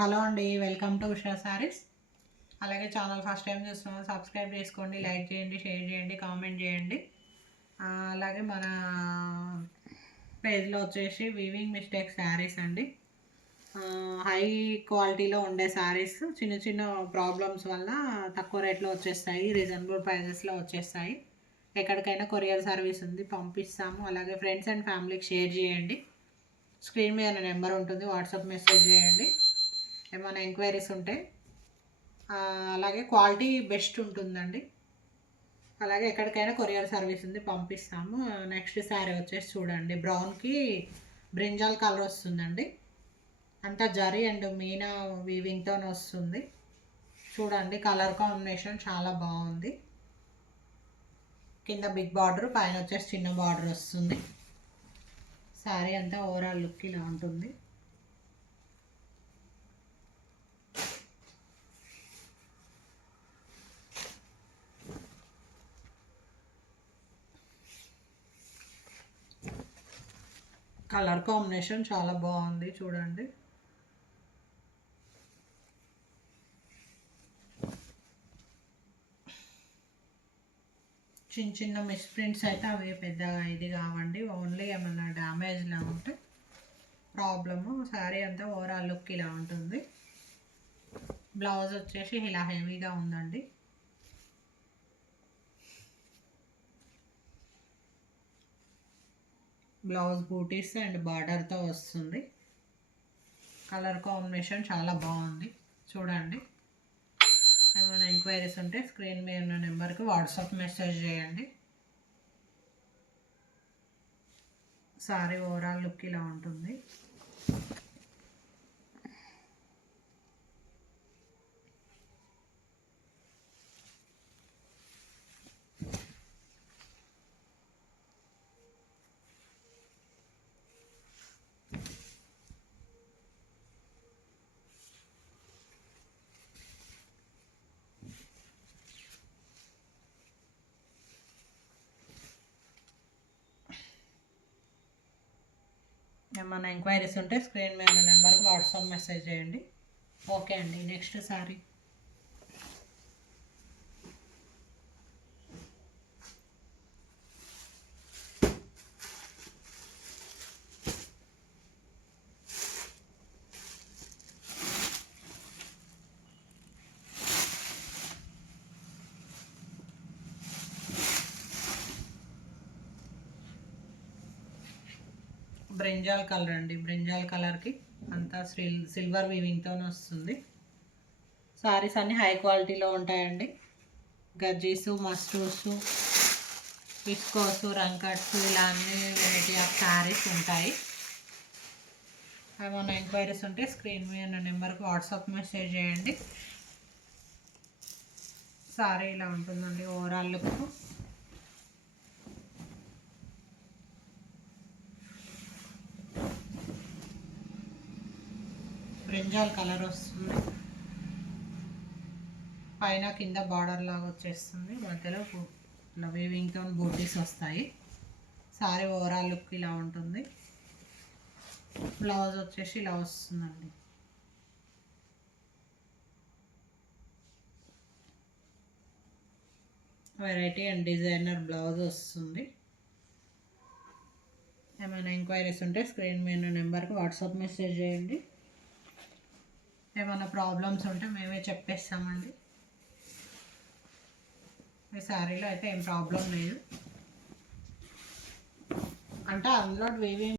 Hello అండి, welcome to Usha saris. అలాగే channel first time చూస్తున్నాం, సబ్స్క్రైబ్ చేసుకోండి, లైక్ చేయండి, షేర్ చేయండి, కామెంట్ చేయండి. అలాగే మన పేజ్లో వచ్చేసి వీవింగ్ మిస్టేక్ శారీస్ అండి. హై క్వాలిటీలో ఉండే శారీస్ చిన్న చిన్న ప్రాబ్లమ్స్ వల్ల తక్కువ రేట్లో వచ్చేస్తాయి, రీజనబుల్ ప్రైజెస్లో వచ్చేస్తాయి. ఎక్కడికైనా కొరియర్ సర్వీస్ ఉంది, పంపిస్తాము. అలాగే ఫ్రెండ్స్ అండ్ ఫ్యామిలీకి షేర్ చేయండి. స్క్రీన్ మీద నెంబర్ ఉంటుంది, వాట్సాప్ మెసేజ్ చేయండి ఏమైనా ఎంక్వైరీస్ ఉంటే. అలాగే క్వాలిటీ బెస్ట్ ఉంటుందండి. అలాగే ఎక్కడికైనా కొరియర్ సర్వీస్ ఉంది, పంపిస్తాము. నెక్స్ట్ శారీ వచ్చేసి చూడండి, బ్రౌన్కి బ్రింజాల్ కలర్ వస్తుందండి. అంతా జరీ అండ్ మీనా వీవింగ్తో వస్తుంది. చూడండి, కలర్ కాంబినేషన్ చాలా బాగుంది. కింద బిగ్ బార్డర్, పైన వచ్చేసి చిన్న బార్డర్ వస్తుంది. శారీ అంతా ఓవరాల్ లుక్ ఇలా ఉంటుంది. కలర్ కాంబినేషన్ చాలా బాగుంది, చూడండి. చిన్న చిన్న మిస్ప్రింట్స్ అయితే అవి పెద్దగా ఇది కావండి, ఓన్లీ ఏమన్నా డ్యామేజ్లా ఉంటే ప్రాబ్లము. శారీ అంతా ఓవరాల్ లుక్ ఇలా ఉంటుంది. బ్లౌజ్ వచ్చేసి ఇలా హెవీగా ఉందండి. బ్లౌజ్ బూటీస్ అండ్ బార్డర్తో వస్తుంది. కలర్ కాంబినేషన్ చాలా బాగుంది, చూడండి. ఏమైనా ఎంక్వైరీస్ ఉంటే స్క్రీన్ మీద ఉన్న నెంబర్కి వాట్సాప్ మెసేజ్ చేయండి. సారీ ఓవరాల్ లుక్ ఇలా ఉంటుంది. ఏమైనా ఎంక్వైరీస్ ఉంటే స్క్రీన్ మీద నెంబర్కి వాట్సాప్ మెసేజ్ చేయండి. ఓకే అండి, నెక్స్ట్ సారీ. బ్రింజాల్ కలర్ అండి. బ్రింజాల్ కలర్కి అంతా సిల్వర్ వీవింగ్తో వస్తుంది. సారీస్ అన్నీ హై క్వాలిటీలో ఉంటాయండి. గజ్జీసు, మస్టూర్సు, విస్కోసు, రంకట్స్, ఇలా అన్ని వెరైటీ ఆఫ్ శారీస్ ఉంటాయి. ఏమైనా ఎంక్వైరీస్ ఉంటే స్క్రీన్ మీద నెంబర్కి వాట్సాప్ మెసేజ్ చేయండి. సారీ ఇలా ఉంటుందండి ఓవరాల్ లుక్. బ్రింజాల్ కలర్ వస్తుంది. పైన కింద బార్డర్ లాగా వచ్చేస్తుంది, మధ్యలో ఇలా వీవింగ్తో బూటీస్ వస్తాయి. సారీ ఓవరాల్ లుక్ ఇలా ఉంటుంది. బ్లౌజ్ వచ్చేసి ఇలా వస్తుందండి. వెరైటీ అండ్ డిజైనర్ బ్లౌజ్ వస్తుంది. ఏమైనా ఎంక్వైరీస్ ఉంటే స్క్రీన్ మీద నెంబర్కి వాట్సాప్ మెసేజ్ చేయండి. ఏమైనా ప్రాబ్లమ్స్ ఉంటే మేమే చెప్పేస్తామండి. ఈ శారీలో అయితే ఏం ప్రాబ్లం లేదు, అంటే అందులో వీవింగ్